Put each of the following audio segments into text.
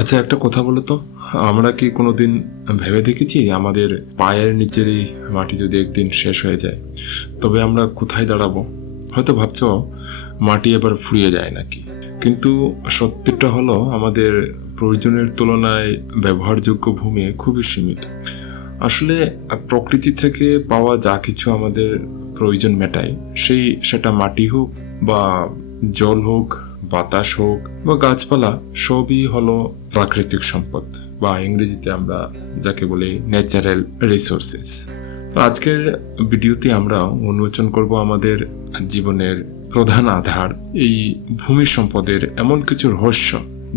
আচ্ছা, একটা কথা বলো তো, আমরা কি কোনোদিন ভেবে দেখেছি আমাদের পায়ের নিচেরই মাটি যদি একদিন শেষ হয়ে যায় তবে আমরা কোথায় দাঁড়াবো? হয়তো ভাবছো মাটি এবার ফুরিয়ে যায় নাকি, কিন্তু সত্যিটা হলো আমাদের প্রয়োজনের তুলনায় ব্যবহারযোগ্য ভূমি খুবই সীমিত। আসলে প্রকৃতি থেকে পাওয়া যা কিছু আমাদের প্রয়োজন মেটায়, সেটা মাটি হোক বা জল হোক, বাতাস হোক বা গাছপালা, সবই হলো প্রাকৃতিক সম্পদ, বা ইংরেজিতে আমরা যাকে বলি ন্যাচারাল রিসোর্সেস। তো আজকের ভিডিওতে আমরা উন্মোচন করব আমাদের জীবনের প্রধান আধার, এই ভূমি সম্পদের এমন কিছু রহস্য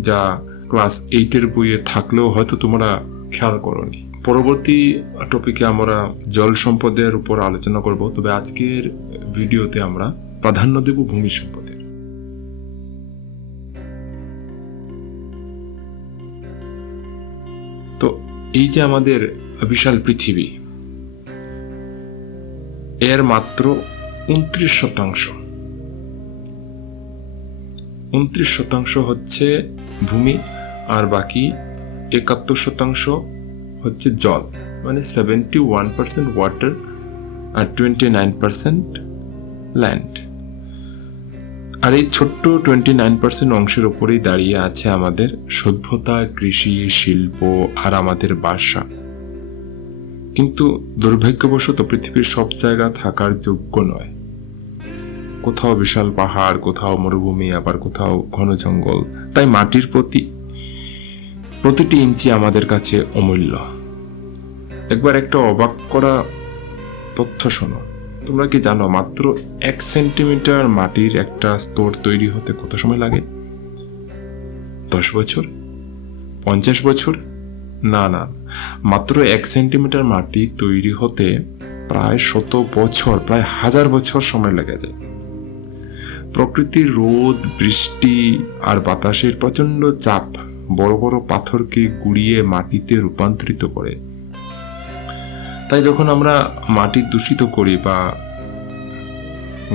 যা ক্লাস 8-এর বইয়ে থাকলেও হয়তো তোমরা খেয়াল করোনি। পরবর্তী টপিকে আমরা জল সম্পদের উপর আলোচনা করব, তবে আজকের ভিডিওতে আমরা প্রাধান্য দেব ভূমি সম্পদের। তো এই যে আমাদের বিশাল পৃথিবী, এর মাত্র 29% হচ্ছে ভূমি, আর বাকি 71% হচ্ছে জল, মানে 71% ওয়াটার আর 29% ল্যান্ড। আর এই ছোট্ট 29% অংশের উপরেই দাঁড়িয়ে আছে আমাদের সভ্যতা, কৃষি, শিল্প আর আমাদের বাসা। কিন্তু দুর্ভাগ্যবশত পৃথিবীর সব জায়গা থাকার যোগ্য নয়। কোথাও বিশাল পাহাড়, কোথাও মরুভূমি, আবার কোথাও ঘন জঙ্গল। তাই মাটির প্রতিটি ইঞ্চি আমাদের কাছে অমূল্য। একবার একটা অবাক করা তথ্য শোনো। তোমরা কি জানো মাত্র 1 সেন্টিমিটার মাটির একটা স্তর তৈরি হতে কত সময় লাগে? 10 বছর? 50 বছর? না, মাত্র 1 সেন্টিমিটার মাটি তৈরি হতে প্রায় 100 বছর, প্রায় 1000 বছর সময় লেগে যায়। প্রকৃতির রোদ, বৃষ্টি আর বাতাসের প্রচন্ড চাপ বড় বড় পাথরকে গুঁড়িয়ে মাটিতে রূপান্তরিত করে। তাই যখন আমরা মাটি দূষিত করি বা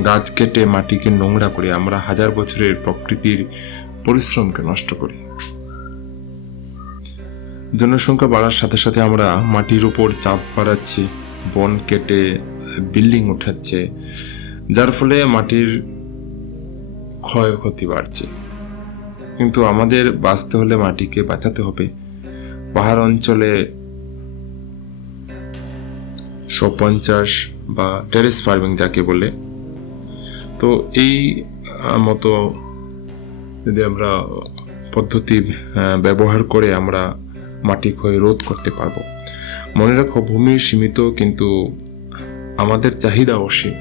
গাছ কেটে মাটিকে নোংরা করি, আমরা 1000 বছরের প্রকৃতির পরিশ্রমকে নষ্ট করি। জনসংখ্যা বাড়ার সাথে সাথে আমরা মাটির উপর চাপ বাড়াচ্ছি, বন কেটে বিল্ডিং উঠাচ্ছে, যার ফলে মাটির ক্ষয়ক্ষতি বাড়ছে। কিন্তু আমাদের বাঁচতে হলে মাটিকে বাঁচাতে হবে। পাহাড় অঞ্চলে 150 বা টেরেস ফার্মিং যাকে বলে, তো এই মতো যদি আমরা পদ্ধতি ব্যবহার করে আমরা মাটি ক্ষয় রোধ করতে পারবো। মনে রাখো, ভূমি সীমিত কিন্তু আমাদের চাহিদা অসীম।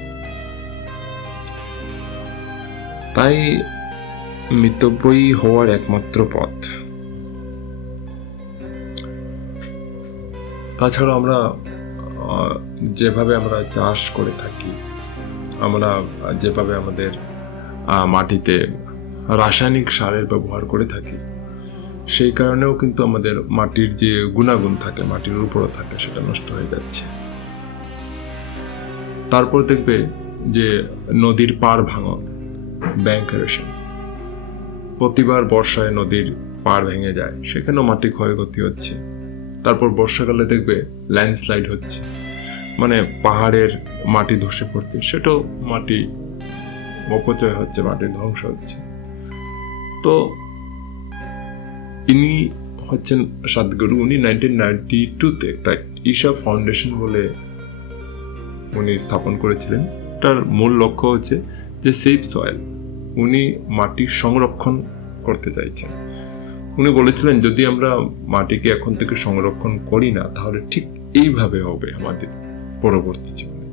তাই মিতব্যয়ী হওয়ার একমাত্র পথ। তাছাড়া আমরা যেভাবে আমরা চাষ করে থাকি, আমরা যেভাবে আমাদের মাটিতে রাসায়নিক সারের ব্যবহার করে থাকি, সেই কারণেও কিন্তু আমাদের মাটির যে গুণাগুণ থাকে, মাটির উপরও থাকে, সেটা নষ্ট হয়ে যাচ্ছে। তারপর দেখবে যে নদীর পাড় ভাঙন, ব্যাংক এরোশন, প্রতিবার বর্ষায় নদীর পাড় ভেঙে যায়, সেখানেও মাটি ক্ষয়ক্ষতি হচ্ছে। তারপর বর্ষাকালে দেখবে ল্যান্ডস্লাইড হচ্ছে, মানে পাহাড়ের মাটি ধসে পড়ছে, সেটাও মাটি অপচয় হচ্ছে, মাটির ধ্বংস হচ্ছে। তো ইনি হচ্ছেন সাদগুরু। উনি 1992-তে একটা ঈশা ফাউন্ডেশন বলে উনি স্থাপন করেছিলেন। তার মূল লক্ষ্য হচ্ছে যে সেভ সয়েল। উনি মাটির সংরক্ষণ করতে চাইছেন। উনি বলেছিলেন যদি আমরা মাটিকে এখন থেকে সংরক্ষণ করি না, তাহলে ঠিক এইভাবে হবে আমাদের পরবর্তী জীবনে।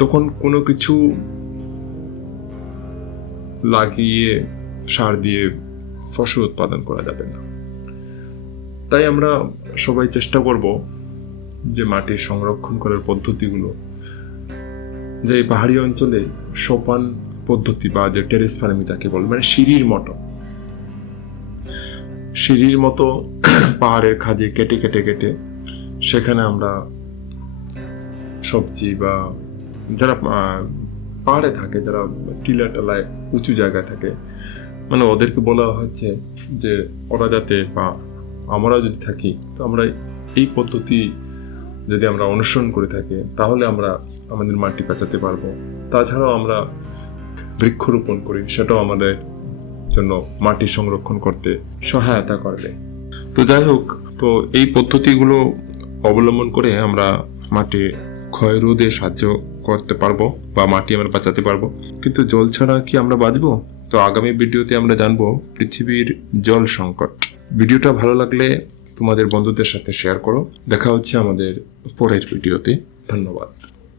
তখন কোনো কিছু লাগিয়ে সার দিয়ে ফসল উৎপাদন করা যাবে না। তাই আমরা সবাই চেষ্টা করব যে মাটির সংরক্ষণ করার পদ্ধতিগুলো, যে এই পাহাড়ি অঞ্চলে সোপান পদ্ধতি বা যে টেরেস ফার্মিং যাকে বলে, মানে সিঁড়ির মতো পাহাড়ের খাঁজে কেটে কেটে কেটে সেখানে আমরা সবজি বা যারা পাহাড়ে থাকে, যারা টিলা উঁচু জায়গায় থাকে, মানে ওদেরকে বলা হচ্ছে যে ওরা যাতে আমরাও যদি থাকি, তো আমরা এই পদ্ধতি যদি আমরা অনুসরণ করে থাকি, তাহলে আমরা আমাদের মাটি বাঁচাতে পারবো। তাছাড়াও আমরা বৃক্ষরোপণ করি, সেটাও আমাদের জন্য মাটি সংরক্ষণ করতে সহায়তা করবে। তো যাই হোক, তো এই পদ্ধতিগুলো অবলম্বন করে আমরা মাটি ক্ষয় রোধে সাহায্য করতে পারবো বা মাটি আমরা বাঁচাতে পারবো। কিন্তু জল ছাড়া কি আমরা বাঁচবো? তো আগামী ভিডিওতে আমরা জানবো পৃথিবীর জল সংকট। ভিডিওটা ভালো লাগলে তোমাদের বন্ধুদের সাথে শেয়ার করো। দেখা হচ্ছে আমাদের পরের ভিডিওতে। ধন্যবাদ।